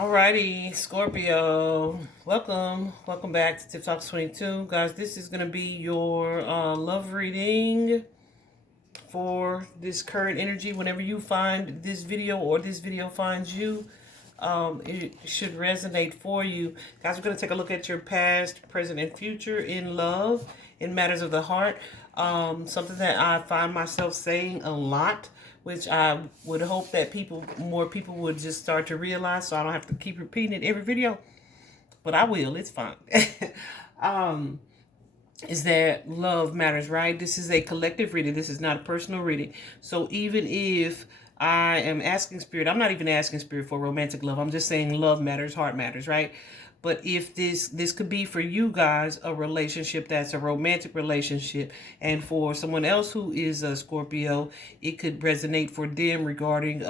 Alrighty, Scorpio. Welcome back to Tiff Talks 22. Guys, this is going to be your love reading for this current energy. Whenever you find this video or this video finds you, it should resonate for you. Guys, we're going to take a look at your past, present, and future in love, in matters of the heart. Something that I find myself saying a lot, which I would hope that more people would just start to realize, so I don't have to keep repeating it every video. But I will. It's fine. Is that love matters, right? This is a collective reading. This is not a personal reading. So even if I am asking Spirit, I'm not even asking Spirit for romantic love. I'm just saying love matters, heart matters, right? But if this could be for you guys a relationship that's a romantic relationship, and for someone else who is a Scorpio, it could resonate for them regarding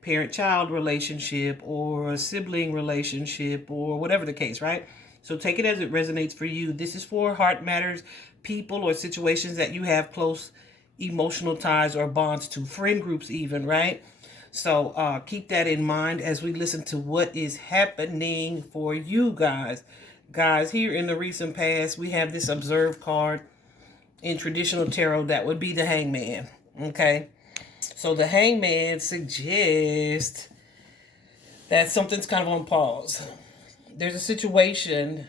parent-child relationship or a sibling relationship or whatever the case, right? So take it as it resonates for you. This is for heart matters, people or situations that you have close emotional ties or bonds to, friend groups even, right? So keep that in mind as we listen to what is happening for you guys. Guys, here in the recent past, we have this observe card in traditional tarot that would be the hangman, okay? So the hangman suggests that something's kind of on pause. There's a situation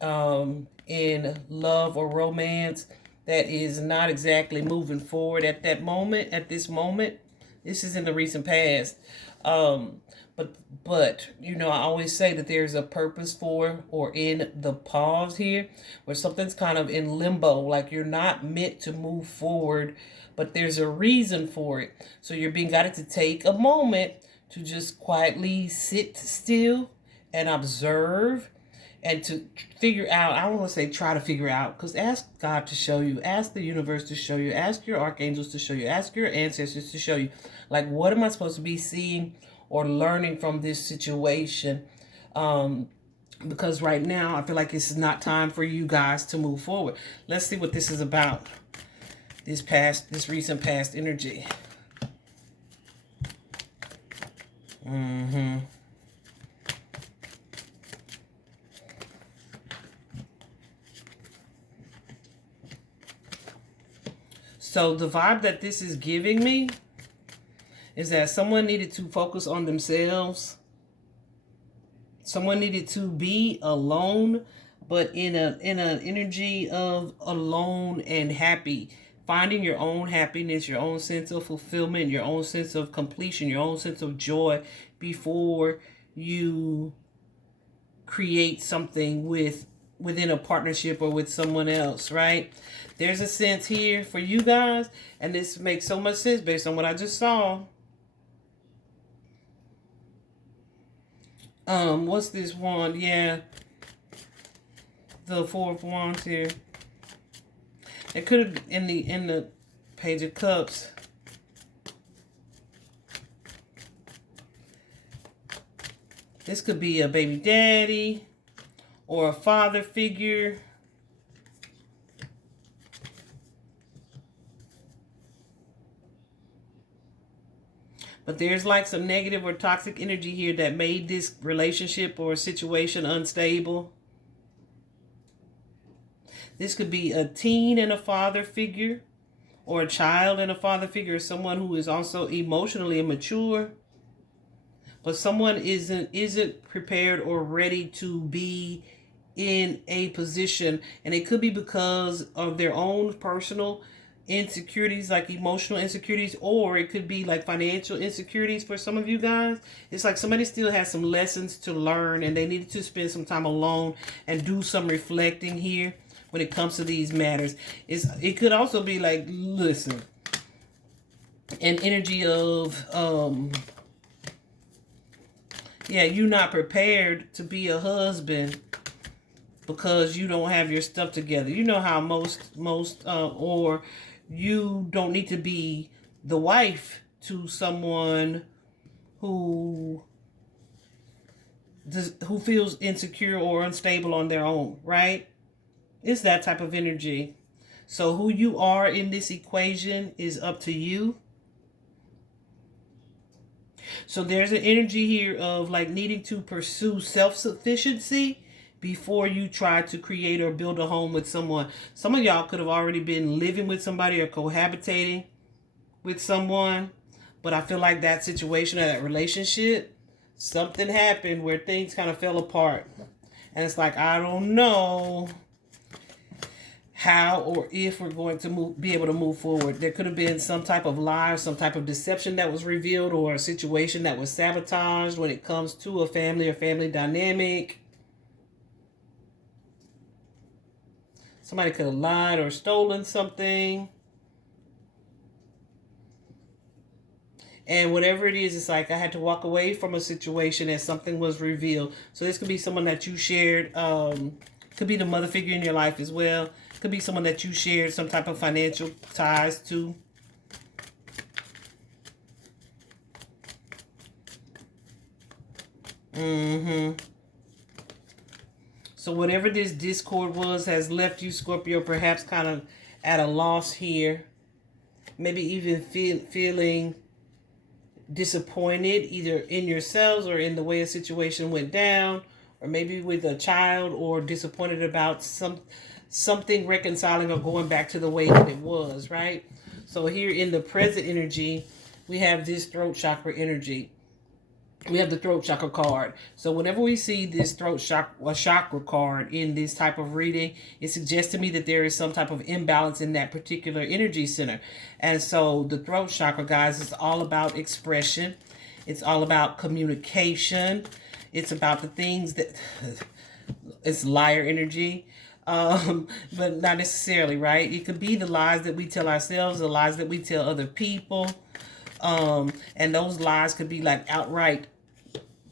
in love or romance that is not exactly moving forward at that moment, at this moment. This is in the recent past. But you know, I always say that there's a purpose for or in the pause here, where something's kind of in limbo, like you're not meant to move forward, but there's a reason for it. So you're being guided to take a moment to just quietly sit still and observe and to figure out. I don't want to say try to figure out, because ask God to show you, ask the universe to show you, ask your archangels to show you, ask your ancestors to show you, like, what am I supposed to be seeing or learning from this situation? Because right now I feel like it's not time for you guys to move forward. Let's see what this is about. This recent past energy. So the vibe that this is giving me is that someone needed to focus on themselves. Someone needed to be alone, but in an energy of alone and happy. Finding your own happiness, your own sense of fulfillment, your own sense of completion, your own sense of joy before you create something within a partnership or with someone else, right? There's a sense here for you guys, and this makes so much sense based on what I just saw. What's this wand? Yeah, the Four of Wands here. It could have been in the Page of Cups. This could be a baby daddy or a father figure. But there's like some negative or toxic energy here that made this relationship or situation unstable. This could be a teen and a father figure, or a child and a father figure, or someone who is also emotionally immature. But someone isn't prepared or ready to be in a position, and it could be because of their own personal insecurities, like emotional insecurities, or it could be like financial insecurities for some of you guys. It's like somebody still has some lessons to learn, and they needed to spend some time alone and do some reflecting here when it comes to these matters. It could also be like, listen, an energy of yeah, you're not prepared to be a husband because you don't have your stuff together. You know how or you don't need to be the wife to someone who feels insecure or unstable on their own, right? It's that type of energy. So who you are in this equation is up to you. So there's an energy here of like needing to pursue self-sufficiency before you try to create or build a home with someone. Some of y'all could have already been living with somebody or cohabitating with someone, but I feel like that situation or that relationship, something happened where things kind of fell apart. And it's like, I don't know how or if we're going to be able to move forward. There could have been some type of lie or some type of deception that was revealed, or a situation that was sabotaged when it comes to a family or family dynamic. Somebody could have lied or stolen something. And whatever it is, it's like I had to walk away from a situation and something was revealed. So this could be someone that you shared. Could be the mother figure in your life as well. Could be someone that you shared some type of financial ties to. So whatever this discord was has left you, Scorpio, perhaps kind of at a loss here. Maybe even feeling disappointed either in yourselves or in the way a situation went down, or maybe with a child, or disappointed about something reconciling or going back to the way that it was, right? So here in the present energy, we have this throat chakra energy. We have the throat chakra card. So whenever we see this throat chakra card in this type of reading, it suggests to me that there is some type of imbalance in that particular energy center. And so the throat chakra, guys, is all about expression. It's all about communication. It's about the things that it's liar energy. But not necessarily, right? It could be the lies that we tell ourselves, the lies that we tell other people. And those lies could be like outright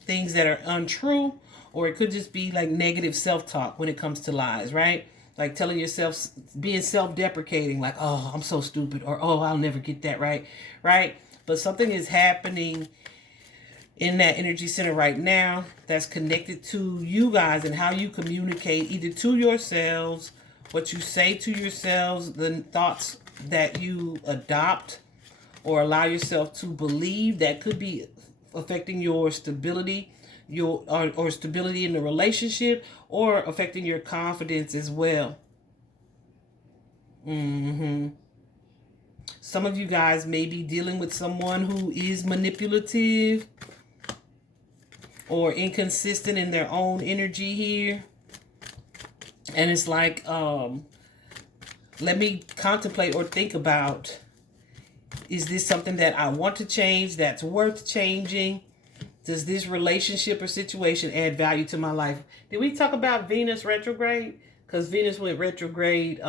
things that are untrue, or it could just be like negative self-talk when it comes to lies, right? Like telling yourself, being self-deprecating, like, oh, I'm so stupid, or oh, I'll never get that right, right? But something is happening in that energy center right now that's connected to you guys and how you communicate either to yourselves, what you say to yourselves, the thoughts that you adopt or allow yourself to believe that could be affecting your stability, or stability in the relationship, or affecting your confidence as well. Some of you guys may be dealing with someone who is manipulative or inconsistent in their own energy here. And it's like, let me contemplate or think about, is this something that I want to change, that's worth changing? Does this relationship or situation add value to my life? Did we talk about Venus retrograde? Because Venus went retrograde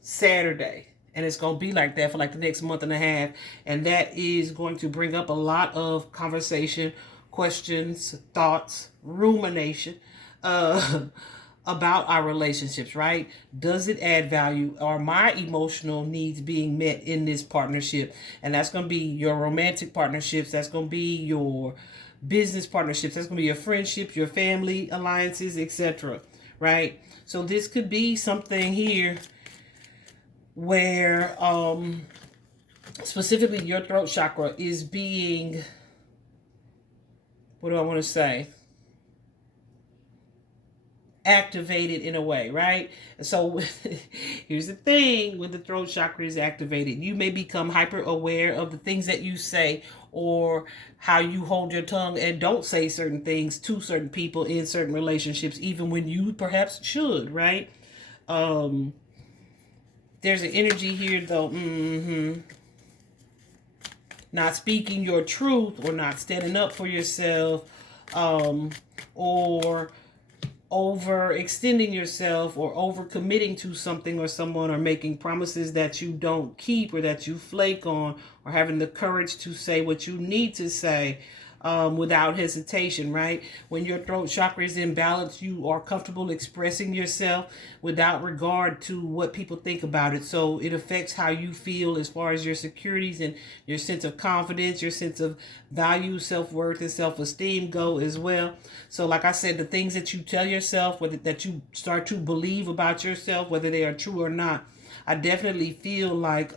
Saturday. And it's going to be like that for like the next month and a half. And that is going to bring up a lot of conversation, questions, thoughts, rumination about our relationships, right? Does it add value? Are my emotional needs being met in this partnership? And that's going to be your romantic partnerships. That's going to be your business partnerships. That's going to be your friendships, your family alliances, etc. Right? So this could be something here where specifically your throat chakra is being, what do I want to say? Activated in a way, right? So here's the thing: when the throat chakra is activated, you may become hyper aware of the things that you say, or how you hold your tongue and don't say certain things to certain people in certain relationships, even when you perhaps should, right? There's an energy here though, not speaking your truth, or not standing up for yourself, or overextending yourself, or overcommitting to something or someone, or making promises that you don't keep, or that you flake on, or having the courage to say what you need to say without hesitation, right? When your throat chakra is in balance, you are comfortable expressing yourself without regard to what people think about it. So it affects how you feel as far as your securities and your sense of confidence, your sense of value, self-worth, and self-esteem go as well. So like I said, the things that you tell yourself, whether that you start to believe about yourself, whether they are true or not, I definitely feel like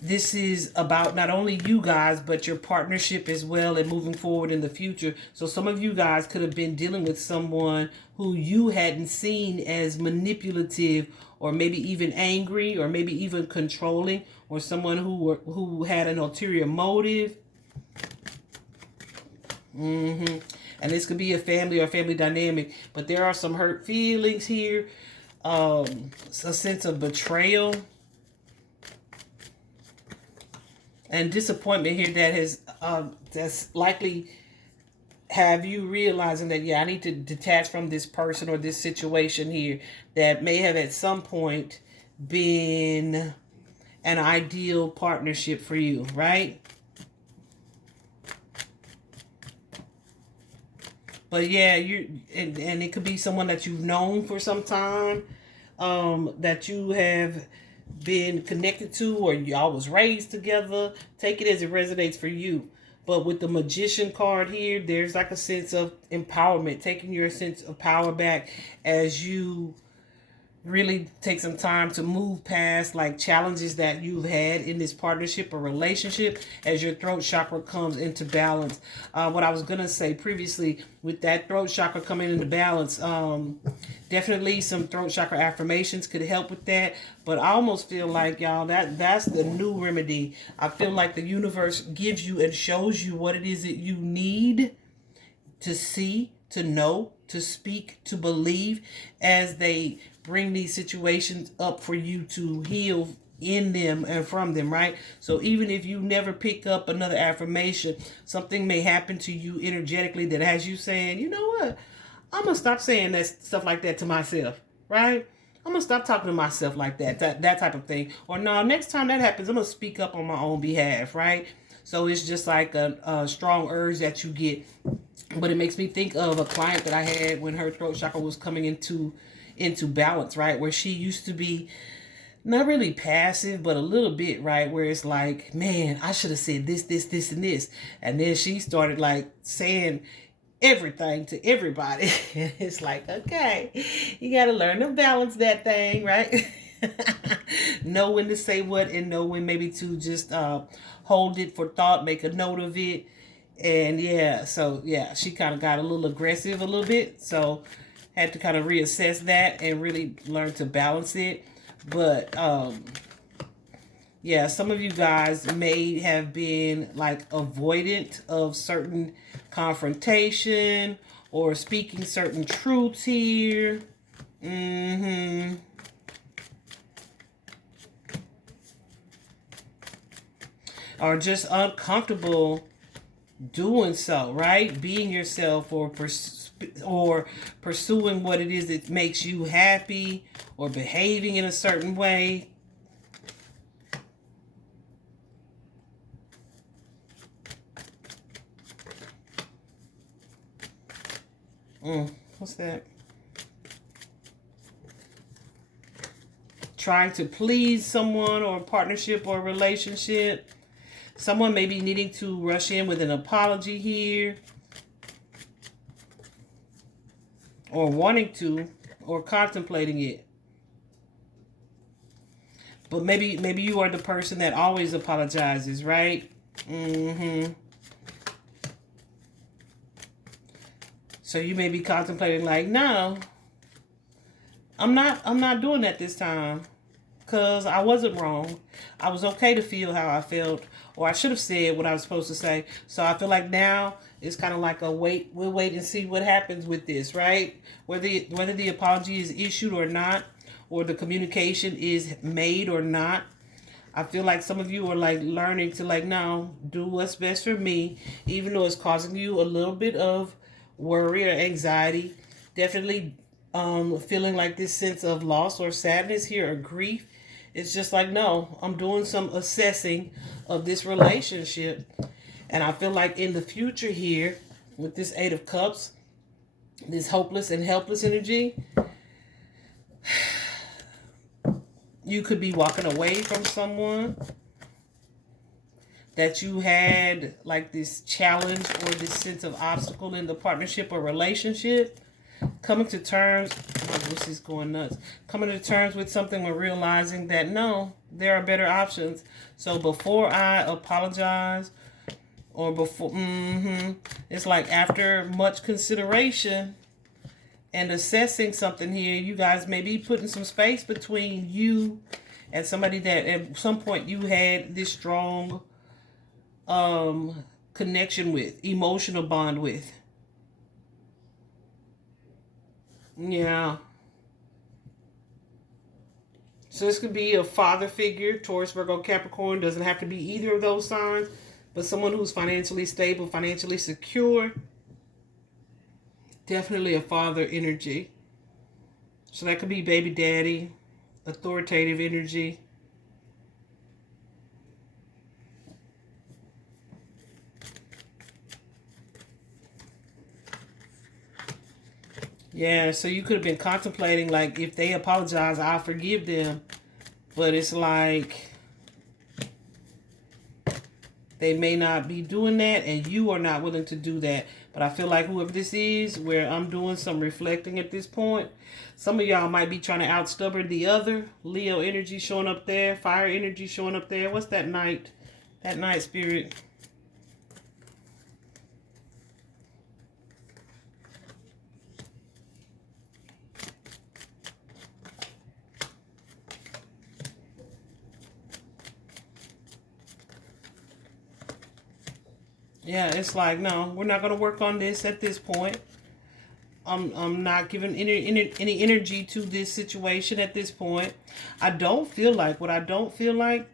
this is about not only you guys, but your partnership as well and moving forward in the future. So some of you guys could have been dealing with someone who you hadn't seen as manipulative, or maybe even angry, or maybe even controlling, or someone who had an ulterior motive. And this could be a family or family dynamic, but there are some hurt feelings here, a sense of betrayal and disappointment here that has that's likely have you realizing that, yeah, I need to detach from this person or this situation here that may have at some point been an ideal partnership for you, right? But yeah, and it could be someone that you've known for some time, that you have been connected to, or y'all was raised together. Take it as it resonates for you. But with the Magician card here, there's like a sense of empowerment, taking your sense of power back as you really take some time to move past like challenges that you've had in this partnership or relationship as your throat chakra comes into balance. What I was going to say previously, with that throat chakra coming into balance, definitely some throat chakra affirmations could help with that. But I almost feel like, y'all, that's the new remedy. I feel like the universe gives you and shows you what it is that you need to see, to know, to speak, to believe, as they bring these situations up for you to heal in them and from them, right? So even if you never pick up another affirmation, something may happen to you energetically that has you saying, you know what, I'm gonna stop saying that stuff like that to myself, right? I'm gonna stop talking to myself like that type of thing. Or no, next time that happens, I'm gonna speak up on my own behalf, right? So it's just like a strong urge that you get. But it makes me think of a client that I had when her throat chakra was coming into balance, right? Where she used to be not really passive, but a little bit, right? Where it's like, man, I should have said this, and this. And then she started like saying everything to everybody. And it's like, okay, you got to learn to balance that thing, right? Know when to say what and know when maybe to just hold it for thought, make a note of it. And yeah, so yeah, she kind of got a little aggressive a little bit. So had to kind of reassess that and really learn to balance it. But yeah, some of you guys may have been like avoidant of certain confrontation or speaking certain truths here. Or just uncomfortable doing so, right? Being yourself, or pursuing what it is that makes you happy, or behaving in a certain way. What's that? Trying to please someone or a partnership or a relationship. Someone may be needing to rush in with an apology here, or wanting to, or contemplating it. But maybe you are the person that always apologizes, right? So you may be contemplating like, no, I'm not doing that this time, because I wasn't wrong. I was okay to feel how I felt, or I should have said what I was supposed to say. So I feel like now it's kind of like we'll wait and see what happens with this, right? Whether the apology is issued or not, or the communication is made or not. I feel like some of you are like learning to like, no, do what's best for me, even though it's causing you a little bit of worry or anxiety. Definitely feeling like this sense of loss or sadness here, or grief. It's just like, no, I'm doing some assessing of this relationship. And I feel like in the future here, with this Eight of Cups, this hopeless and helpless energy, you could be walking away from someone that you had like this challenge or this sense of obstacle in the partnership or relationship. coming to terms, oh, this is going nuts. Coming to terms with something or realizing that no, there are better options. So before I apologize, or before, it's like after much consideration and assessing something here, you guys may be putting some space between you and somebody that at some point you had this strong connection with, emotional bond with. Yeah. So this could be a father figure, Taurus, Virgo, Capricorn. Doesn't have to be either of those signs, but someone who's financially stable, financially secure. Definitely a father energy. So that could be baby daddy, authoritative energy. Yeah, so you could have been contemplating, like, if they apologize, I'll forgive them. But it's like they may not be doing that, and you are not willing to do that. But I feel like whoever this is, where I'm doing some reflecting at this point, some of y'all might be trying to outstubborn the other. Leo energy showing up there. Fire energy showing up there. What's that night? That night spirit. Yeah, it's like, no, we're not going to work on this at this point. I'm not giving any energy to this situation at this point. I don't feel like, what I don't feel like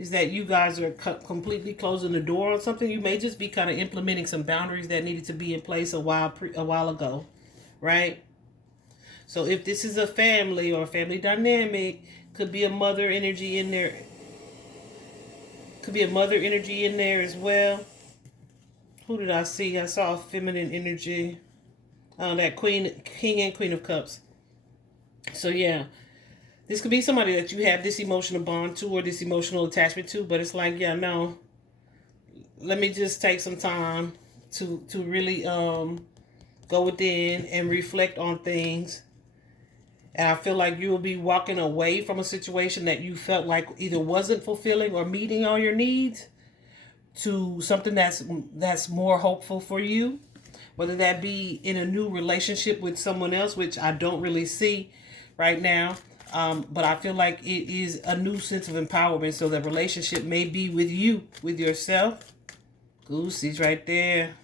is that you guys are completely closing the door on something. You may just be kind of implementing some boundaries that needed to be in place a while ago, right? So if this is a family or a family dynamic, could be a mother energy in there. Could be a mother energy in there as well. Who did I see? I saw a feminine energy. That King and Queen of Cups. So yeah, this could be somebody that you have this emotional bond to or this emotional attachment to, but it's like, yeah, no, let me just take some time to really go within and reflect on things. And I feel like you will be walking away from a situation that you felt like either wasn't fulfilling or meeting all your needs to something that's more hopeful for you. Whether that be in a new relationship with someone else, which I don't really see right now. But I feel like it is a new sense of empowerment. So the relationship may be with you, with yourself. Goosey's right there.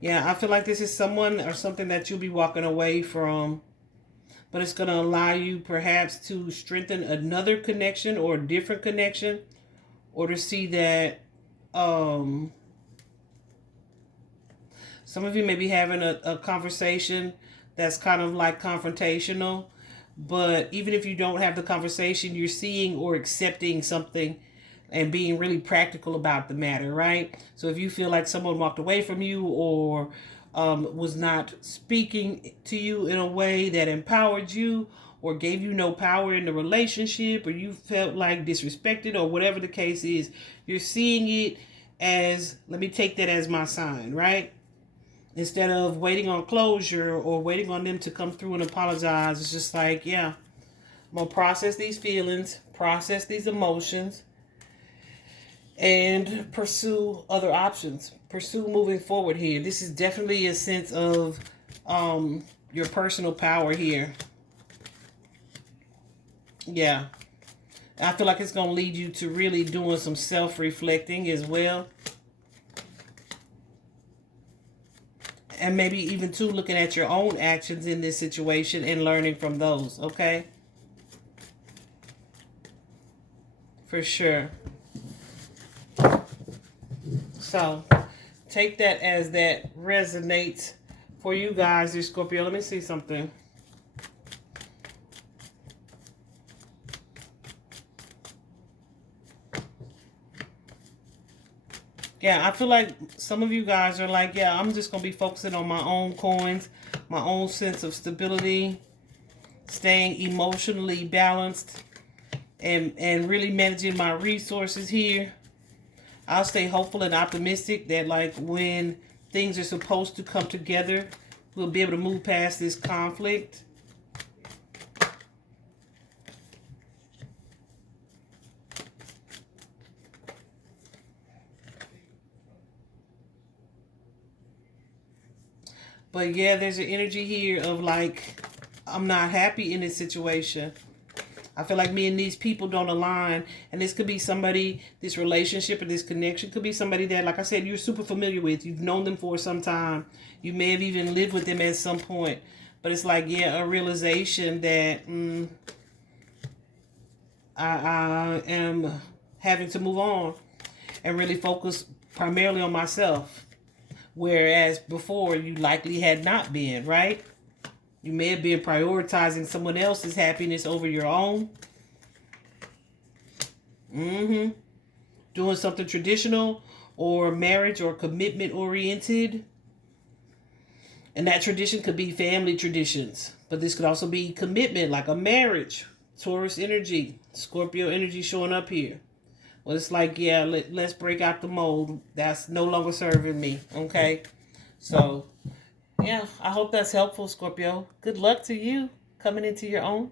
Yeah, I feel like this is someone or something that you'll be walking away from, but it's going to allow you perhaps to strengthen another connection or a different connection, or to see that some of you may be having a conversation that's kind of like confrontational, but even if you don't have the conversation, you're seeing or accepting something and being really practical about the matter, right? So if you feel like someone walked away from you or was not speaking to you in a way that empowered you or gave you no power in the relationship, or you felt like disrespected or whatever the case is, you're seeing it as, let me take that as my sign, right? Instead of waiting on closure or waiting on them to come through and apologize, it's just like, yeah, I'm going to process these feelings, process these emotions, and pursue other options. Pursue moving forward here. This is definitely a sense of your personal power here. Yeah. I feel like it's going to lead you to really doing some self-reflecting as well. And maybe even too looking at your own actions in this situation and learning from those, okay? For sure. So, take that as that resonates for you guys, your Scorpio. Let me see something. Yeah, I feel like some of you guys are like, yeah, I'm just going to be focusing on my own coins, my own sense of stability, staying emotionally balanced, and really managing my resources here. I'll stay hopeful and optimistic that, like, when things are supposed to come together, we'll be able to move past this conflict. But yeah, there's an energy here of, like, I'm not happy in this situation. I feel like me and these people don't align. And this could be somebody, this relationship or this connection could be somebody that, like I said, you're super familiar with. You've known them for some time. You may have even lived with them at some point. But it's like, yeah, a realization that I am having to move on and really focus primarily on myself. Whereas before, you likely had not been, right? You may have been prioritizing someone else's happiness over your own. Doing something traditional or marriage or commitment oriented. And that tradition could be family traditions. But this could also be commitment, like a marriage. Taurus energy, Scorpio energy showing up here. Well, it's like, yeah, let's break out the mold. That's no longer serving me, okay? So, yeah, I hope that's helpful, Scorpio. Good luck to you coming into your own.